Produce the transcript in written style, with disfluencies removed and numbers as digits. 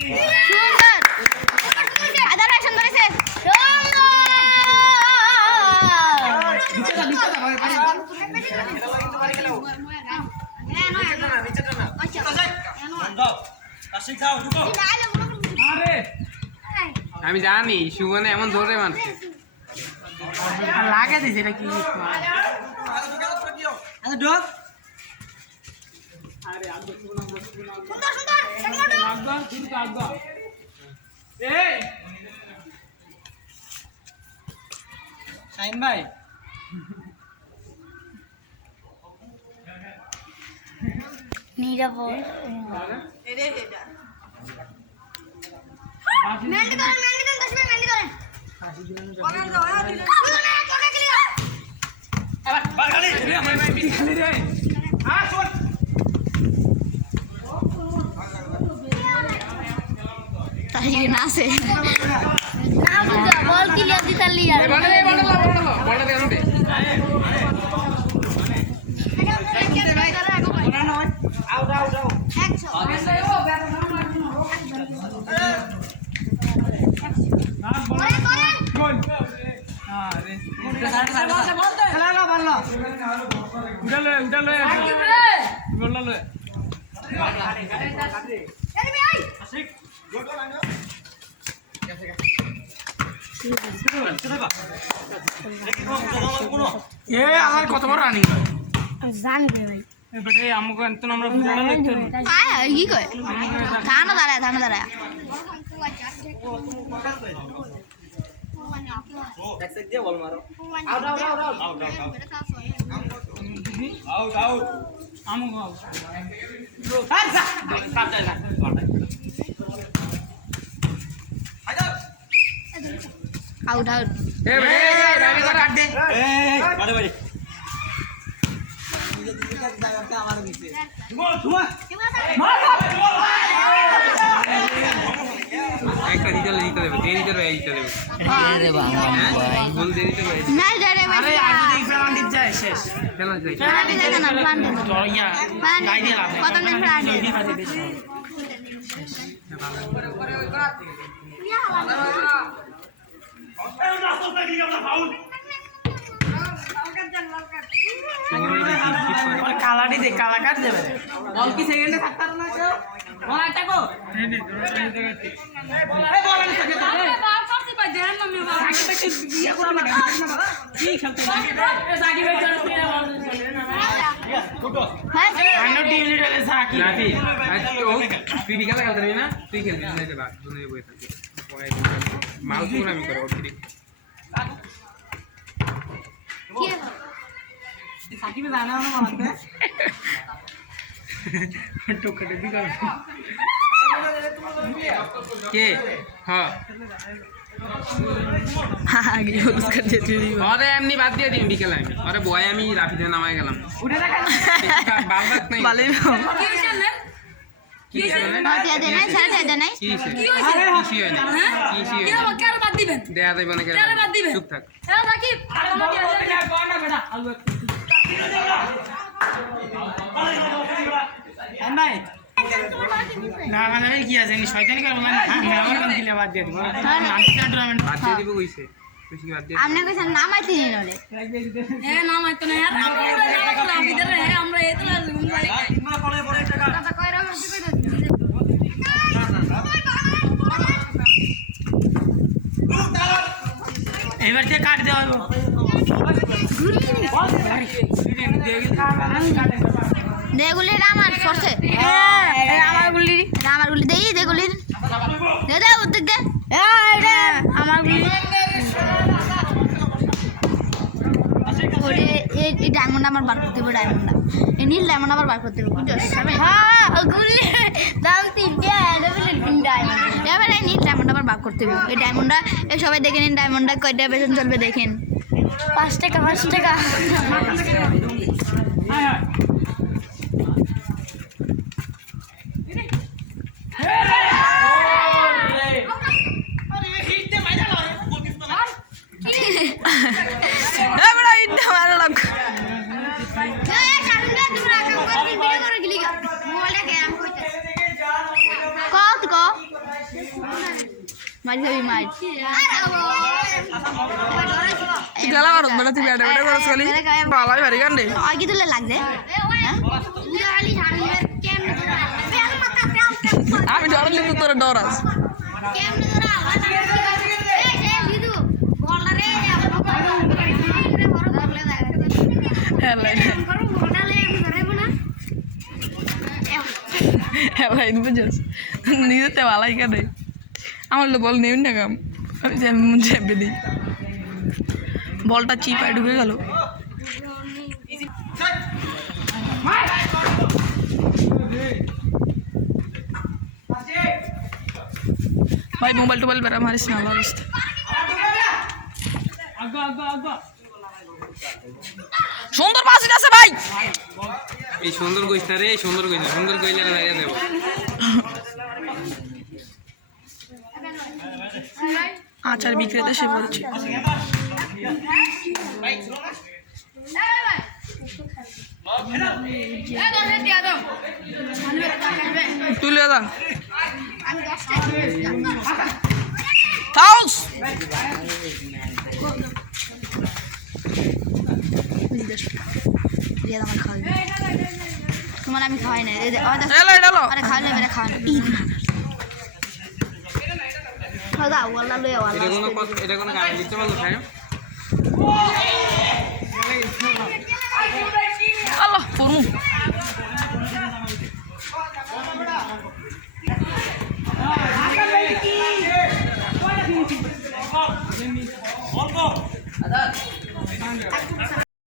সুন্দর আদার অ্যাকশন করেছে আমি জানি সুগনে এমন ধরে মানছে লাগে দিছে এটা কি ঢোক শাইন ভাই নিরাপদ মেন্ড করেন 10 মিনিট মেন্ড করেন তাই না আছে না বুঝা বল ক্লিয়ার দিতালি আর বড় দে আমার কত বড় রানিং জানবে ভাই বেটে আমাকে এত আমরা কি কয় থানা দাঁড়ায় আউট একটা দিতে দেবে দিতে দেবে ভুল দিয়ে দিতে দেবে না যারে আরে আগে দেখ প্লান্ট যায় শেষ খেলা যাই প্লান্টে যেতে না প্লান্টে জড়িয়া গাই দিয়ে লাভ কত মিনিট প্লান্টে কালাটি দে কালা কাট দেবে বল কি সেকেন্ডে থাকতার না কেউ বল একটা গো এই বল না থাকে আরে বাল করতে পাই দেন না আমি আগে থেকে বিয়ে করে না কি খেলতে এ সাকি ভাই চলতে হ্যাঁ আনো টিম লিডার সাকি রাফি তুই বিকালে খেলতে পারবি না তুই খেলবি না যাবা দুনিয়া বই থাকবি মাল কোন আমি করব ঠিক কি সাকি में जाना है ना मानते टोकटे भी कर के हां আগে ইউজ করে দিতে আরে এমনি বাদ দিয়ে দিন বিকেলে আমি আরে বয় আমি রাফিতে নামায় গেলাম उठे ना বালবাত নাই ভালোই কি হইছে বাতিয়া দে নাই সারা দে নাই কি হইছে কি হয় না কি হইছে কার বাদ দিবেন দেয়া যাবে না কার বাদ দিবেন চুপ থাক এ সাকিব ना बेटा भाई না মানে কি আছে নি শয়তানি করে বললাম আমার কান দিলে বাদ দিয়ে দিব আজকে টুর্নামেন্ট বাদ দিয়ে দিব কইছে তুই বাদ দিয়ে আমনে কইছেন নামাইতে নি নলে এ নাম আইতো না यार আমরা নাম করে আমি ধরে আমরা এত ঘুম পাই কথা কইরা হচ্ছে এবার দিয়ে কাট দেওয়া হবে দেগুলি আমার ফরছে আমার গুলি দেই দেগুলি দে দে উদ্যোগ দে আমার গুলি ওরে এই ডায়মন্ড আমার বার করতে হবে ডায়মন্ড এই নীল ডায়মন্ড আবার বার করতে হবে বুঝছস হ্যাঁ গুলি দাম 3টা ডবল 3 ডায়মন্ড এবার এই নীল ডায়মন্ড আবার বার করতে হবে এই ডায়মন্ডটা এই সবাই দেখে নিন ডায়মন্ডটা কয়টা বেতন চলবে দেখেন 5 টাকা 5 টাকা মার খাবি মার গেলা আর বড় তুই বেটা বেটা করছ খালি ভালাই ভারি গান্ডে আর কি তুলে লাগছে আমি ডরালে তো তোর ডরাস হেলাই বুঝছিস নিজেতে ভালাই কেন আমার বল নেই না কাম আমি চেপে দিই বলটা চিপায় ঢুকে গেল ভাই মোবাইল টোবাইল বেড়া মারিস না আল্লাহ রাস্তা সুন্দর মাছ আছে ভাই এই সুন্দর কইছ না রে সুন্দর কইছ সুন্দর কইলে দাঁড়িয়ে দেব আচার বিক্রেতা সে বলছে তুলে দা তাউস তোমার আমি খাওয়াই না এলো এলো আরে খাওয়াই না বেড়ে খাওয়াই না দাদা ওয়াল্লা লয়ে এটা কোনো গাড়ি দিতে পারলো খায় আল্লাহ